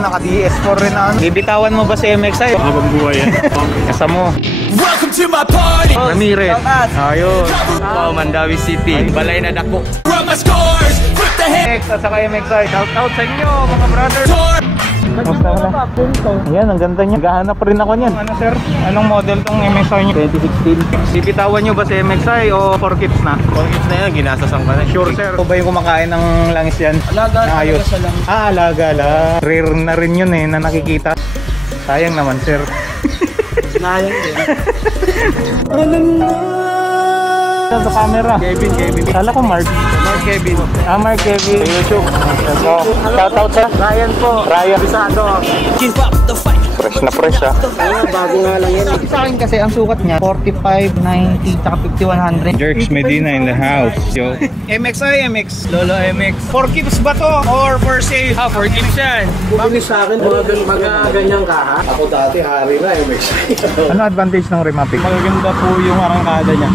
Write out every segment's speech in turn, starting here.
Naka DS4 rin na ano. Bibitawan mo ba si MXi? Habang buhay yan. Kasa mo. Welcome to my party. Ramirez. Ayun. Mandawi City. Balay na dako. Run my scores. Flip the head. MX at saka MXi. Shout out sa inyo mga brother. Kamusta ka na? Ayan, ang ganda niya. Gahanap rin ako niyan. Ano sir? Anong model tong MXi niyo? 2016. Bibitawan niyo ba si MXi o 4Kids na? 4Kids na yan, ginasasang ka na. Sure sir. O ba yung kumakain ng langis yan? Alaga na ayos. Alaga lang. Rare na rin yun eh na nakikita. Sayang naman sir. Sayang din. Sa camera. Kevin. Kala ko Mark. Kevin. Mark Kevin. YouTube. Shout out sa Ryan po. Ryan. Bisado. Give up the fight. Fresh na fresh ah. Bago nga lang yan. Sa akin kasi ang sukat niya 45, 90, tsaka 50, 100. Jerks Medina in the house. Yo. MXi, MX. Lolo MX. 4Kids ba to? Or for sale? 4Kids yan. Bumili sa akin mga ganyang kaha. Ako dati hari na MX. Ano advantage ng remaping? Maganda po yung arangkada niya.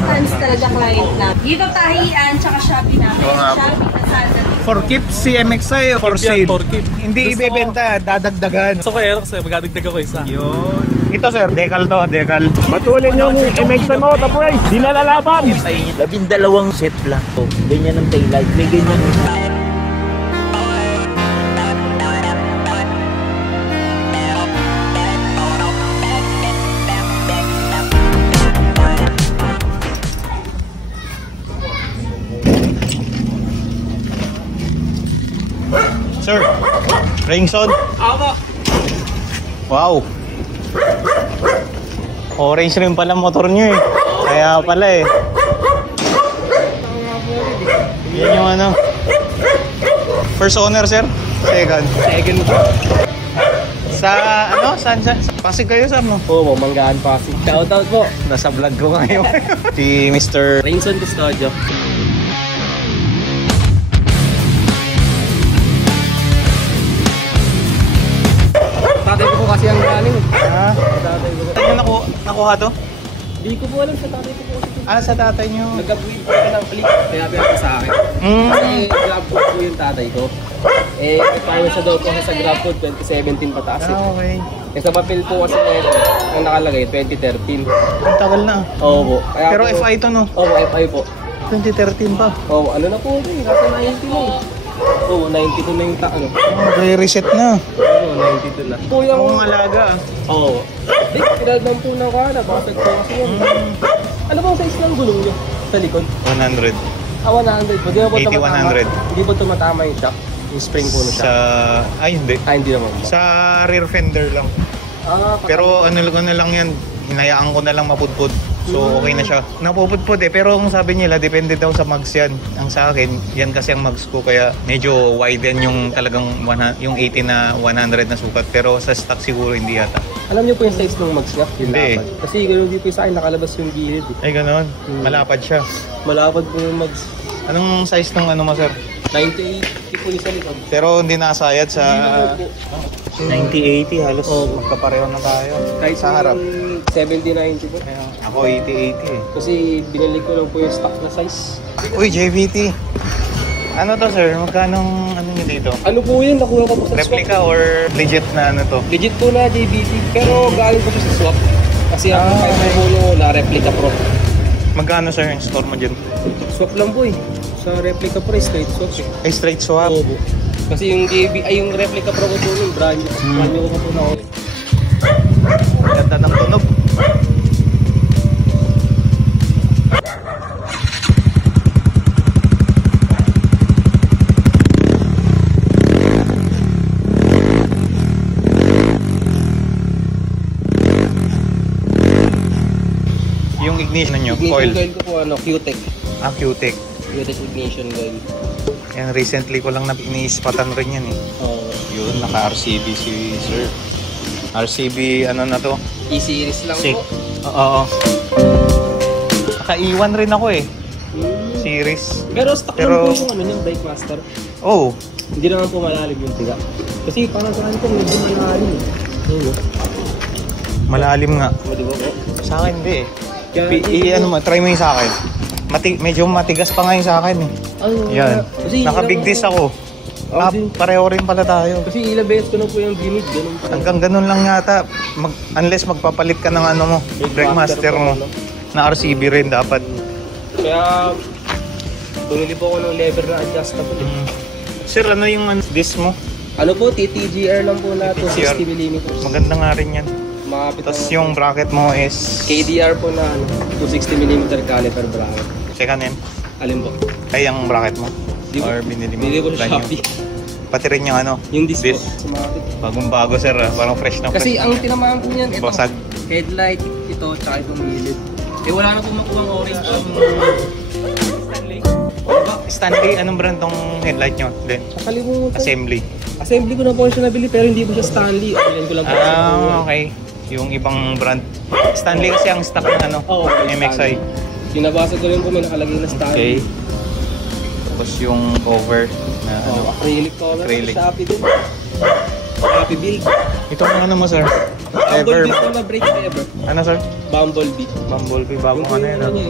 Fans talaga client na. Dito tahian, tsaka Shopee namin. Shopee, Lazada. 4Kids si MXi for sale. 4Kids. Hindi ibebenta, dadagdagan. So kaya kasi magdadagdag ako isa. Yun. Ito sir, decal to, decal. Matulin yung MXi mo, top price. Di na lalaban. 12 set lang. Oh, ganyan ang taillight. May ganyan. Sir, Ringson. Ako. Wow. Orange rin pala motor nyo eh. Kaya pala eh. Yan yung ano. First owner sir? Second. Second po. Sa ano? Saan? Pasig kayo sir no? Oo, Manggaan Pasig. Shoutout po. Nasa vlog ko ngayon. Si Mr. Ringson Custodio. Tatay ko po kasi ang galing. Ah, Tatay ko. saan nyo nakuha to? Di ko po alam sa tatay ko po kasi. Sa tatay nyo. Nag-upgrade po ako ng click. Kaya pinapa sa akin. Kasi grab food po yung tatay ko. Finance daw po sa grab food 2017 pataas eh. Okay. Sa papel po kasi na ito, ang nakalagay 2013. Ang tagal na. Oo po. Kaya Pero po, FI to no? Oo, FI po. 2013 pa. Oo, ano na po ito eh. Kasi 90 na eh. Oo, 92 na yung ano. Re-reset na. Oo, 92 na. Po yung... Kung alaga. Oo. Di, pinagdan po na ka. Bakit po kasi yun. Ano bang size ng gulong nyo sa likod? 100. 100 po. Di ba po 80, tumatama? 100. Hindi po tumatama yung shock. Yung spring po na shock. Ay hindi. Hindi naman po. Sa rear fender lang. Pero ano lang yan, hinayaan ko na lang mapudpud. So okay na siya. Napupudpud eh, pero kung sabi nila, depende daw sa mags yan. Ang sa akin, yan kasi ang mags ko, kaya medyo widen yung talagang yung 80 na 100 na sukat. Pero sa stock siguro hindi yata. Alam niyo po yung size ng mags niya? Hindi. Kasi gano'n din po sa akin, nakalabas yung gilid eh. Ay ganoon, malapad siya. Malapad po yung mags. Anong size ng ano mo sir? 98 po yung sa likod. Pero hindi nakasayad sa 90-80 halos magkapareho na tayo. Kahit sa harap. 70-90 po. Kaya, ako 80-80 eh. Kasi binili ko lang po yung stock na size. Uy, JVT. Ano to sir? Magkano ano nyo dito? Ano po yun? Nakuha ko po sa swap. Replica or legit na ano to? Legit po na JBT. Pero galing ko po sa swap. Kasi ang kahit po na replica pro. Magkano sir yung store mo dyan? Swap lang po eh. Sa replica pro, straight swap eh. Ay, straight swap. Oo po. Kasi yung yung replica pro ko po yung brand new. Brand new ko po na ako eh. Ganda ng tunog. Yung ignition nyo, coil. Ignition coil ko po Q-Tech. Q-Tech. Q-Tech ignition coil. Yan, recently ko lang iniispatan rin yan eh. Oo. Yun, naka-RCB si sir. RCB, ano na to? E-series lang Sick. po. Oo. Naka-E1 rin ako eh. Series. Pero stock lang po yung ano yung brake master. Oh. Hindi naman po malalim yung tiga. Kasi parang saan ko medyo malalim. Oo. Malalim nga. Di ba po? Sa akin hindi eh. Kaya, Ano mo, try mo yung sa akin. Medyo matigas pa nga yung sa akin eh. Ano? Yan. Kasi Naka-big disc ako. Pareho rin pala tayo. Kasi ilang beses ko na po yung ginit, ganun pa. Hanggang ganun lang yata. Unless magpapalit ka ng ano mo, brake master mo. Na RCB rin dapat. Kaya, bumili po ako ng lever na adjustable. Sir, ano yung disc mo? Ano po, TTGR lang po na TTGR. 260mm. Maganda nga rin yan. Makapit Tapos na- yung bracket mo is KDR po na 260mm caliper bracket. second hand. Alin po? Ay, ang bracket mo? Di Or po. binili mo? Binili ko sa Brand new. Shopee. Pati rin yung ano? Yung disc po, Disc. sumakit. Bagong bago sir, parang fresh na fresh. Kasi ang tinamaan po niyan, ito. Basag. Headlight, ito, tsaka itong gilid. Eh wala na po makuha ang orange. Stanley, anong brand tong headlight nyo? Then, Nakalimutan. assembly. Assembly ko na po siya nabili pero hindi po siya Stanley. Online ko lang po siya. Okay. Yung ibang brand. Stanley kasi ang stock ng ano, Oo, MXI. Binabasa ko rin po may nakalagay na Okay. Stanley. Tapos yung cover na ano. Acrylic cover. Acrylic. Shopee din. Shopee build. Itong ano mo sir? Bumblebee Ever. po na brake ever. Ano sir? Bumblebee. Bumblebee, bagong ano yun. Yung Yan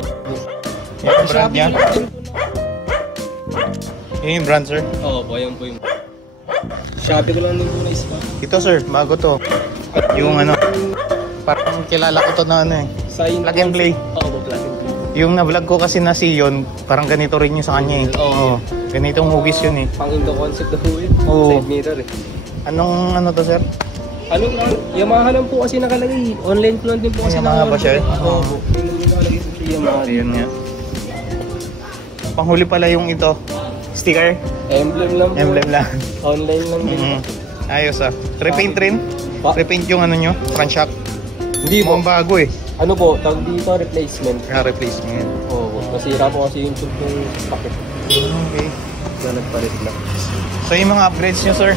yung brand Shopee niya. lang din po na. Yun yung brand sir. Oo po, yan po yung Shopee ko lang din po na ispa. Ito sir, bago to. Yung ano, parang kilala ko to na ano eh. Sign Plug and play. Oo po, plug and play. Yung na-vlog ko kasi na si Yon, parang ganito rin yung sa kanya eh. Oo. Ganitong hugis yun eh. Pang into concept na po yun. Oo. Side mirror eh. Anong ano to sir? Ano lang, Yamaha lang po kasi nakalagay. Online ko lang din po kasi Yamaha ba siya? Oo po. Yun lang nakalagay sa Yamaha. Ayun nga. Panghuli pala yung ito. Sticker? Emblem lang po. Emblem lang. Online lang din. Ayos ah. Repaint rin? Pa- Repaint yung ano nyo? Front shock? Hindi po. Mukhang bago eh. Ano po, tawag dito replacement. Kaya replacement. Oo po. Nasira po kasi yung tube ng packet. Okay. Na nagpalit na. So yung mga upgrades nyo sir?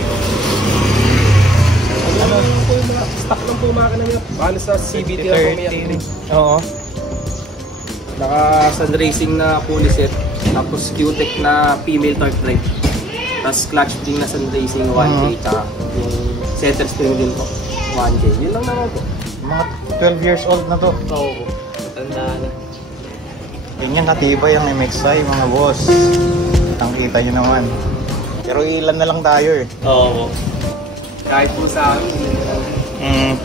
Ano po yung mga stock lang po makina niya. Paano sa CVT na po may upgrade. Oo. Naka Sun Racing na fully set. Tapos Q-Tech na female torque drive. Tapos clutch spring na Sun Racing 1K. Tsaka yung setter spring din po. 1K. Yun lang naman po. Mga 12 years old na to. Oo po. Matanda na. Ganyan katibay ang MXI mga boss. Ang kita nyo naman. Pero ilan na lang tayo eh. Oo po. Kahit po sa amin.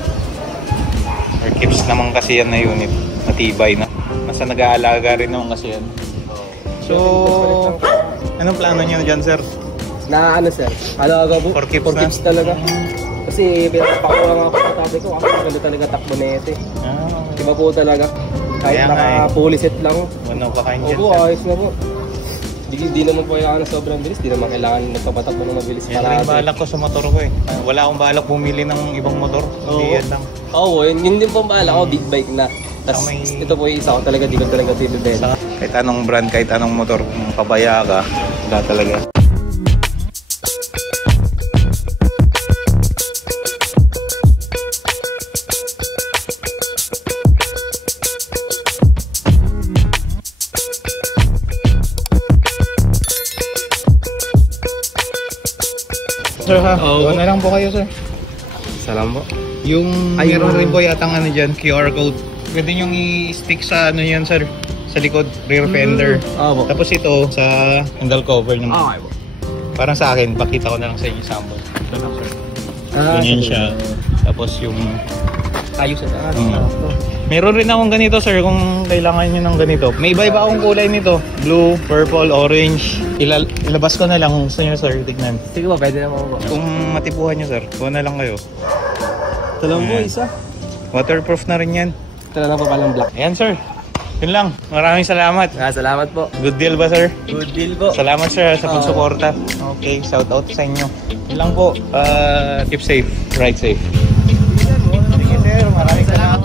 Keeps naman kasi yan na unit. Matibay na. Nasa nag-aalaga rin naman kasi yan. So, anong plano nyo dyan sir? Na ano sir? Alaga po? For keeps For na? keeps talaga. Kasi pinapakuha nga po sa tatay ko. Ako maganda talaga takbo na ito eh. Iba po talaga. Kahit Kaya nga naka-fully set lang. Ano pa kayo dyan Opo, sir? ayos na po. Di naman po kailangan ng sobrang bilis. Di naman kailangan nagpapatakbo ng mabilis. Yan rin balak ko sa motor ko eh. Wala akong balak bumili ng ibang motor. Hindi yan lang. Oo, yun din po balak ko. Big bike na. Tapos May- ito po yung isa ko talaga. Di ko talaga pinibenta. Kahit anong brand, kahit anong motor, kung pabaya ka, wala talaga. Sir ha, Oo. na lang po kayo sir. Salam po. Yung Ay, meron yung- rin po yatang ano dyan, QR code. Pwede nyo i-stick sa ano yan sir, sa likod, rear fender. Oo po. Tapos ito sa handle cover ng Okay po. parang sa akin, pakita ko na lang sa inyo sample. Ito lang sir. Ganyan siya. Tapos yung Ayos na. meron rin akong ganito sir kung kailangan nyo ng ganito. May iba-iba akong kulay nito. Blue, purple, orange. Ilabas ko na lang kung gusto nyo sir, tignan. Sige po, pwede naman po. Kung matipuhan nyo sir, kuha na lang kayo. Ito lang po, isa. Waterproof na rin yan. Ito lang po palang black. Ayan sir. Yun lang. Maraming salamat. Salamat po. Good deal ba sir? Good deal po. Salamat sir sa pagsuporta. Okay, shout out sa inyo. Yun lang po. Keep safe, ride safe. Sige sir, maraming salamat.